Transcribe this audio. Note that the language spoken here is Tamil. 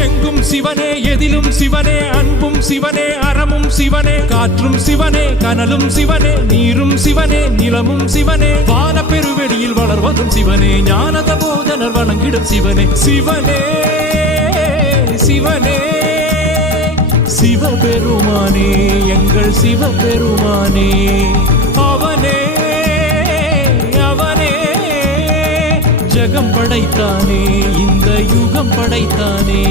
எங்கும் சிவனே எதிலும் சிவனே அன்பும் சிவனே அறமும் சிவனே காற்றும் சிவனே கனலும் சிவனே நீரும் சிவனே நிலமும் சிவனே வான பெருவெளியில் வளர்வதும் சிவனே ஞானத போதனர் வணங்கிடும் சிவனே சிவனே சிவனே சிவபெருமானே எங்கள் சிவபெருமானே அவனே அவனே ஜகம் படைத்தானே இந்த யுகம் படைத்தானே